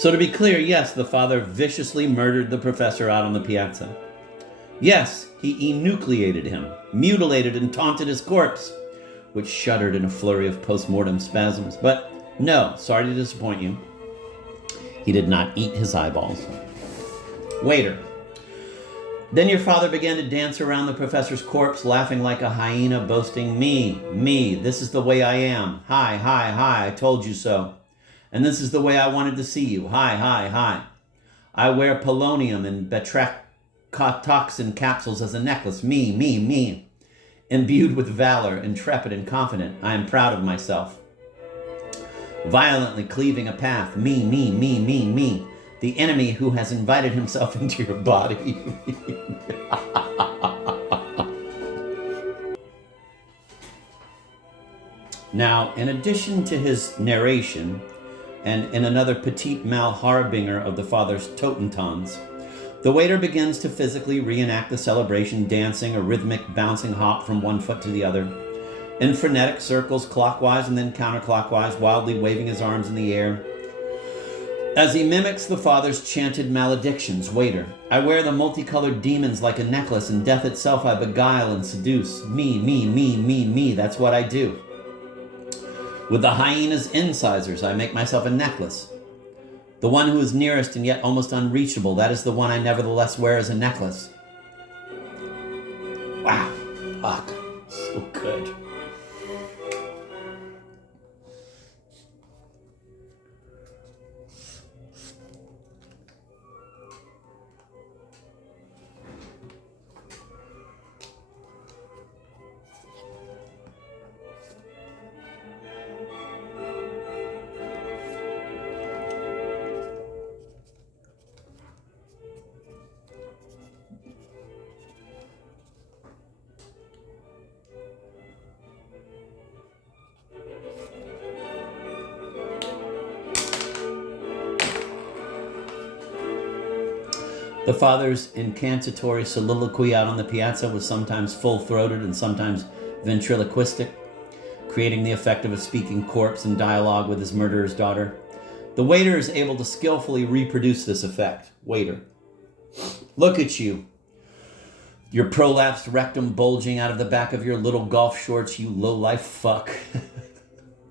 So to be clear, yes, the father viciously murdered the professor out on the piazza. Yes, he enucleated him, mutilated and taunted his corpse, which shuddered in a flurry of post-mortem spasms. But no, sorry to disappoint you, he did not eat his eyeballs. Waiter. Then your father began to dance around the professor's corpse, laughing like a hyena, boasting, me, this is the way I am. Hi, I told you so. And this is the way I wanted to see you. Hi. I wear polonium and batrachotoxin capsules as a necklace. Me. Imbued with valor, intrepid and confident, I am proud of myself. Violently cleaving a path. Me. The enemy who has invited himself into your body. Now, in addition to his narration, and in another petite mal harbinger of the father's totentons, the waiter begins to physically reenact the celebration, dancing a rhythmic bouncing hop from one foot to the other, in frenetic circles clockwise and then counterclockwise, wildly waving his arms in the air. As he mimics the father's chanted maledictions, waiter, I wear the multicolored demons like a necklace, and death itself I beguile and seduce. Me, that's what I do. With the hyena's incisors, I make myself a necklace. The one who is nearest and yet almost unreachable, that is the one I nevertheless wear as a necklace. Wow, fuck, so good. The father's incantatory soliloquy out on the piazza was sometimes full-throated and sometimes ventriloquistic, creating the effect of a speaking corpse in dialogue with his murderer's daughter. The waiter is able to skillfully reproduce this effect. Waiter. Look at you. Your prolapsed rectum bulging out of the back of your little golf shorts, you low-life fuck.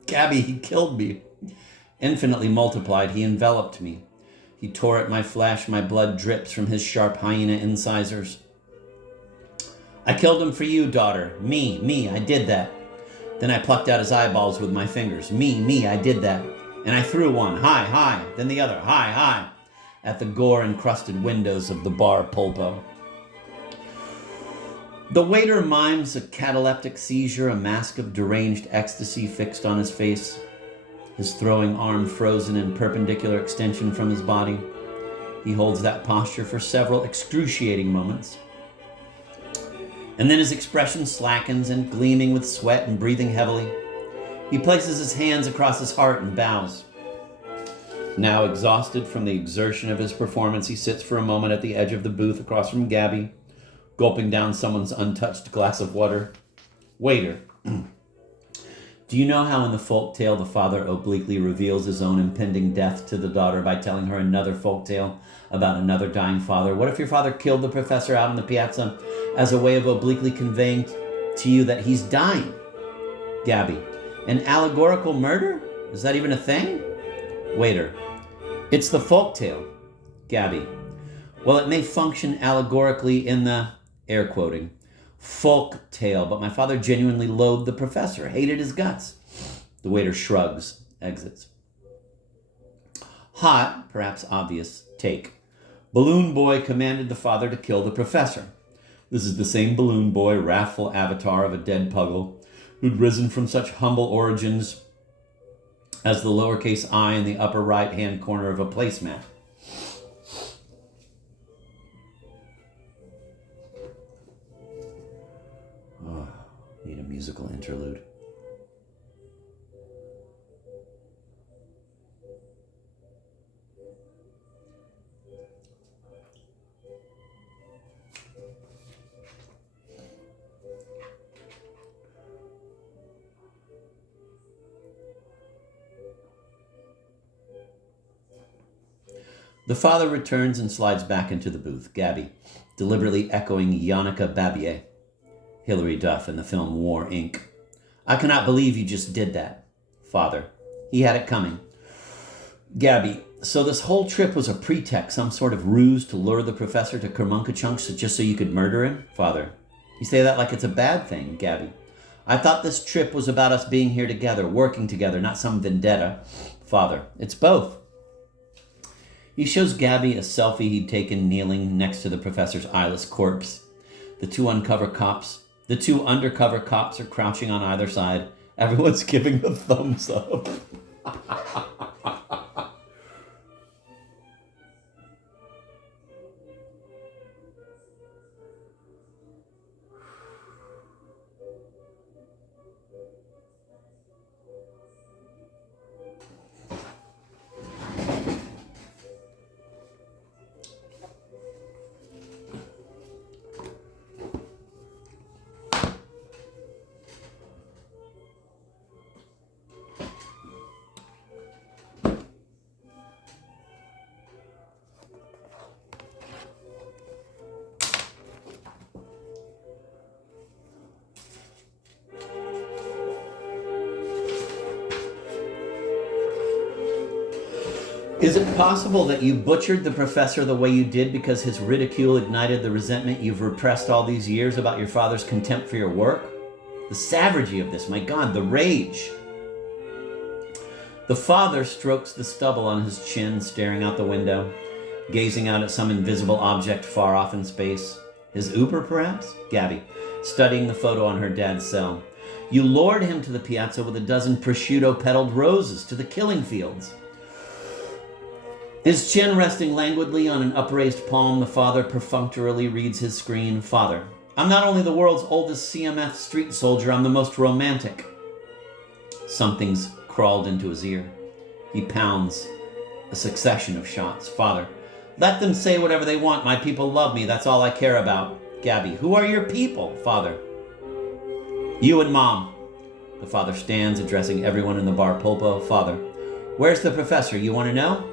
Gabby, he killed me. Infinitely multiplied, he enveloped me. He tore at my flesh, my blood drips from his sharp hyena incisors. I killed him for you, daughter. Me, I did that. Then I plucked out his eyeballs with my fingers. Me, I did that. And I threw one, high, then the other, high, at the gore-encrusted windows of the bar Polpo. The waiter mimes a cataleptic seizure, a mask of deranged ecstasy fixed on his face, his throwing arm frozen in perpendicular extension from his body. He holds that posture for several excruciating moments. And then his expression slackens, and gleaming with sweat and breathing heavily, he places his hands across his heart and bows. Now exhausted from the exertion of his performance, he sits for a moment at the edge of the booth across from Gabby, gulping down someone's untouched glass of water. Waiter. Do you know how in the folk tale the father obliquely reveals his own impending death to the daughter by telling her another folk tale about another dying father? What if your father killed the professor out on the piazza as a way of obliquely conveying to you that he's dying? Gabby. An allegorical murder? Is that even a thing? Waiter. It's the folk tale. Gabby. Well, it may function allegorically in the, air quoting, folk tale, but my father genuinely loathed the professor, hated his guts. The waiter shrugs, exits. Hot, perhaps obvious, take. Balloon Boy commanded the father to kill the professor. This is the same Balloon Boy, wrathful avatar of a dead puggle, who'd risen from such humble origins as the lowercase I in the upper right-hand corner of a placemat. Need a musical interlude. The father returns and slides back into the booth. Gabby, deliberately echoing Yannicka Babier, Hilary Duff in the film War, Inc. I cannot believe you just did that. Father, he had it coming. Gabby, so this whole trip was a pretext, some sort of ruse to lure the professor to Kermunkachunk just so you could murder him? Father, you say that like it's a bad thing. Gabby, I thought this trip was about us being here together, working together, not some vendetta. Father, it's both. He shows Gabby a selfie he'd taken kneeling next to the professor's eyeless corpse. The two undercover cops are crouching on either side. Everyone's giving the thumbs up. Is it possible that you butchered the professor the way you did because his ridicule ignited the resentment you've repressed all these years about your father's contempt for your work? The savagery of this, my God, the rage. The father strokes the stubble on his chin, staring out the window, gazing out at some invisible object far off in space. His Uber, perhaps? Gabby, studying the photo on her dad's cell. You lured him to the piazza with a dozen prosciutto-petaled roses, to the killing fields. His chin resting languidly on an upraised palm, the father perfunctorily reads his screen. Father, I'm not only the world's oldest CMF street soldier, I'm the most romantic. Something's crawled into his ear. He pounds a succession of shots. Father, let them say whatever they want. My people love me. That's all I care about. Gabby, who are your people? Father, you and Mom. The father stands, addressing everyone in the bar pulpo. Father, where's the professor? You want to know?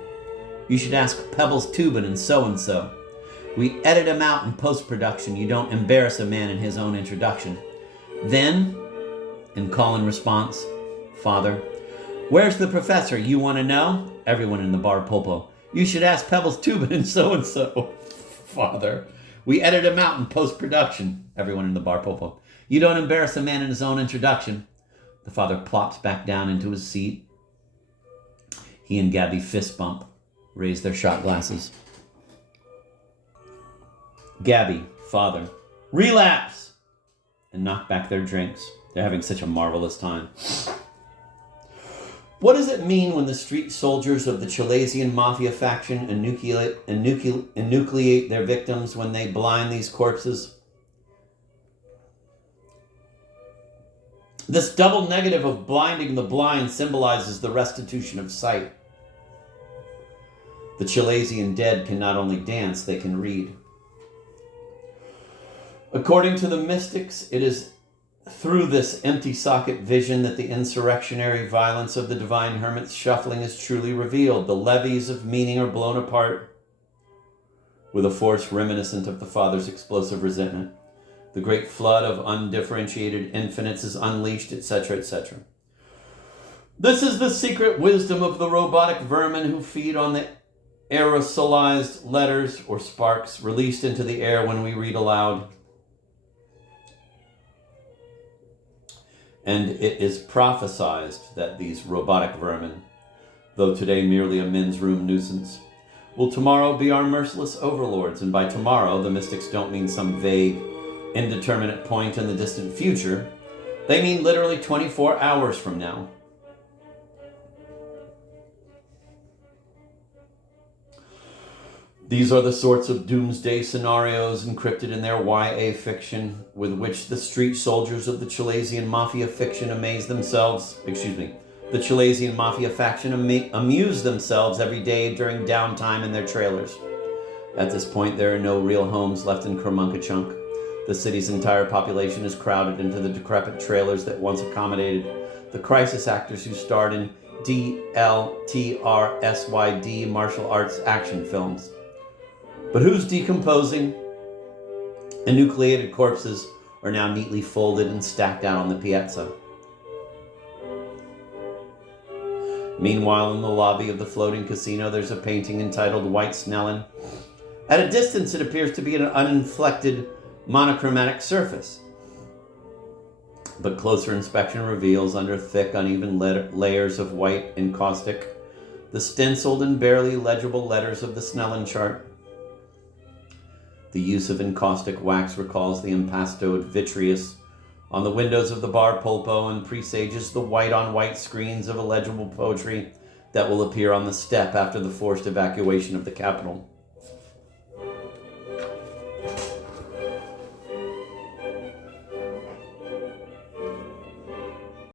You should ask Pebbles Tubin and so-and-so. We edit him out in post-production. You don't embarrass a man in his own introduction. Then, in call-in response, Father, where's the professor? You want to know? Everyone in the bar pulpo. You should ask Pebbles Tubin and so-and-so. Father, we edit him out in post-production. Everyone in the bar pulpo. You don't embarrass a man in his own introduction. The father plops back down into his seat. He and Gabby fist bump. Raise their shot glasses. Gabby, Father, relapse! And knock back their drinks. They're having such a marvelous time. What does it mean when the street soldiers of the Chilesian mafia faction enucleate their victims when they blind these corpses? This double negative of blinding the blind symbolizes the restitution of sight. The Chilesian dead can not only dance, they can read. According to the mystics, it is through this empty socket vision that the insurrectionary violence of the divine hermit's shuffling is truly revealed. The levees of meaning are blown apart with a force reminiscent of the father's explosive resentment. The great flood of undifferentiated infinites is unleashed, etc., etc. This is the secret wisdom of the robotic vermin who feed on the aerosolized letters or sparks released into the air when we read aloud. And it is prophesied that these robotic vermin, though today merely a men's room nuisance, will tomorrow be our merciless overlords. And by tomorrow, the mystics don't mean some vague, indeterminate point in the distant future. They mean literally 24 hours from now. These are the sorts of doomsday scenarios encrypted in their YA fiction with which the street soldiers of the Chilesian mafia fiction amuse themselves every day during downtime in their trailers. At this point, there are no real homes left in Kermunkachunk. The city's entire population is crowded into the decrepit trailers that once accommodated the crisis actors who starred in DLTRSYD martial arts action films. But who's decomposing? Enucleated corpses are now neatly folded and stacked out on the piazza. Meanwhile, in the lobby of the floating casino, there's a painting entitled White Snellen. At a distance, it appears to be an uninflected, monochromatic surface. But closer inspection reveals, under thick, uneven layers of white encaustic, the stenciled and barely legible letters of the Snellen chart. The use of encaustic wax recalls the impastoed vitreous on the windows of the bar Polpo and presages the white-on-white screens of illegible poetry that will appear on the step after the forced evacuation of the capital.